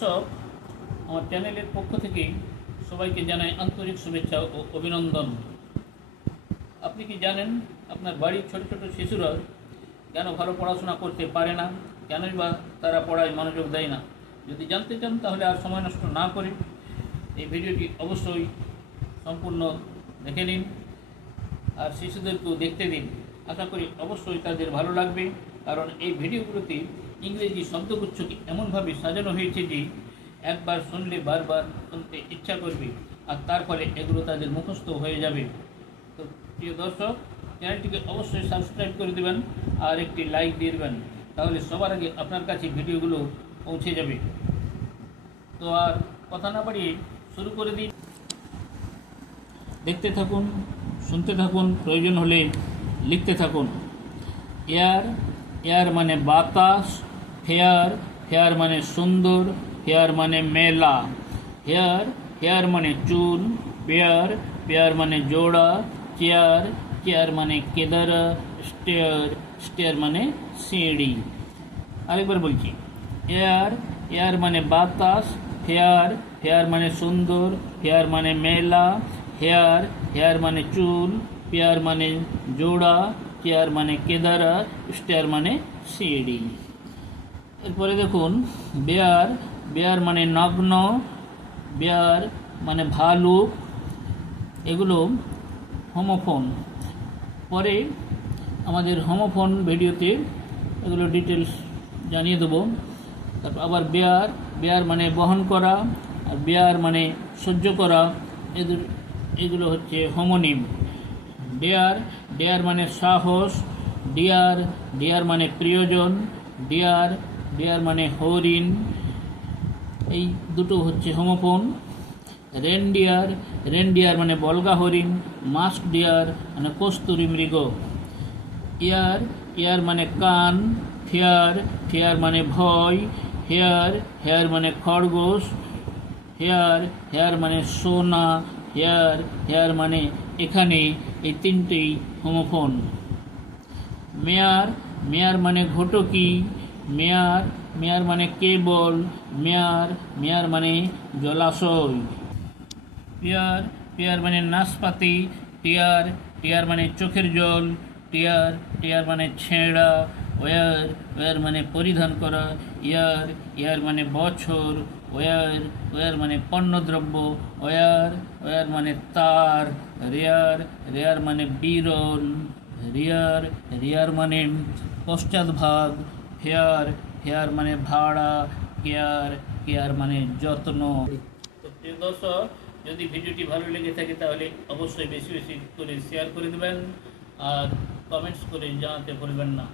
দর্শক, আমার চ্যানেলের পক্ষ থেকে সবাইকে জানাই আন্তরিক শুভেচ্ছা ও অভিনন্দন। আপনি কি জানেন আপনার বাড়ির ছোট ছোট শিশুরা কেন ভালো পড়াশোনা করতে পারে না? কেনই বা তারা পড়ায় মনোযোগ দেয় না? যদি জানতে চান তাহলে আর সময় নষ্ট না করে এই ভিডিওটি অবশ্যই সম্পূর্ণ দেখে নিন আর শিশুদেরকেও দেখতে দিন। আশা করি অবশ্যই তাদের ভালো লাগবে, কারণ এই ভিডিওগুলোতে ইংরেজি শব্দগুচ্ছকে এমনভাবে সাজানো হয়েছে যে একবার শুনলে বারবার শুনতে ইচ্ছা করবে, আর তার ফলে এগুলো তাদের মুখস্থ হয়ে যাবে। তো প্রিয় দর্শক, চ্যানেলটিকে অবশ্যই সাবস্ক্রাইব করে দেবেন আর একটি লাইক দিয়ে দেবেন, তাহলে সবার আগে আপনার কাছে ভিডিওগুলো পৌঁছে যাবে। তো আর কথা না বাড়িয়ে শুরু করে দিন। দেখতে থাকুন, শুনতে থাকুন, প্রয়োজন হলে লিখতে থাকুন। এয়ার, এয়ার মানে বাতাস। ফেয়ার, ফেয়ার মানে সুন্দর। ফেয়ার মানে মেলা। হেয়ার, হেয়ার মানে চুল। পেয়ার, পেয়ার মানে জোড়া। চেয়ার, চেয়ার মানে কেদারা। স্টেয়ার, স্টেয়ার মানে সিঁড়ি। আরেকবার বলছি, এয়ার, এয়ার মানে বাতাস। ফেয়ার, ফেয়ার মানে সুন্দর। ফেয়ার মানে মেলা। হেয়ার, হেয়ার মানে চুল। পেয়ার মানে জোড়া। চেয়ার মানে কেদারা। স্টেয়ার মানে সিঁড়ি। এরপরে দেখুন, বেয়ার, বেয়ার মানে নগ্ন। বেয়ার মানে ভালুক। এগুলো হোমোফোন। পরে আমাদের হোমোফোন ভিডিওতে এগুলো ডিটেলস জানিয়ে দেবো। তারপর আবার বেয়ার, বেয়ার মানে বহন করা, আর বেয়ার মানে সহ্য করা। এগুলো হচ্ছে হোমোনিম। ডেয়ার, ডেয়ার মানে সাহস। ডিয়ার, ডিয়ার মানে প্রিয়জন। ডিয়ার, ডিয়ার মানে হরিণ। এই দুটো হচ্ছে হোমোফোন। রেনডিয়ার, রেনডিয়ার মানে বলগা হরিণ। মাস্ক ডিয়ার মানে কস্তুরী মৃগ। ইয়ার, ইয়ার মানে কান। ফেয়ার, ফেয়ার মানে ভয়। হেয়ার, হেয়ার মানে খরগোশ। হেয়ার, হেয়ার মানে সোনা। হেয়ার, হেয়ার মানে এখানে। এই তিনটেই হোমোফোন। মেয়ার, মেয়ার মানে ঘটকি। মেয়ার, মেয়ার মানে কেবল। মেয়ার, মেয়ার মানে জলাশয়। পেয়ার, পেয়ার মানে নাশপাতি। টিয়ার, টিয়ার মানে চোখের জল। টিয়ার, টিয়ার মানে ছেঁড়া। ওয়ার, ওয়ার মানে পরিধান করা। ইয়ার, ইয়ার মানে বছর। ওয়ার, ওয়ার মানে পণ্যদ্রব্য। ওয়ার, ওয়ার মানে তার। রেয়ার, রেয়ার মানে বিরল। রিয়ার, রিয়ার মানে পশ্চাৎভাগ। হেয়ার, হেয়ার মানে ভাড়া। কেয়ার, কেয়ার মানে যত্ন। তো প্রিয় দর্শক, যদি ভিডিওটি ভালো লেগে থাকে তাহলে অবশ্যই বেশি বেশি করে শেয়ার করে দেবেন আর কমেন্টস করে জানাতে ভুলবেন না।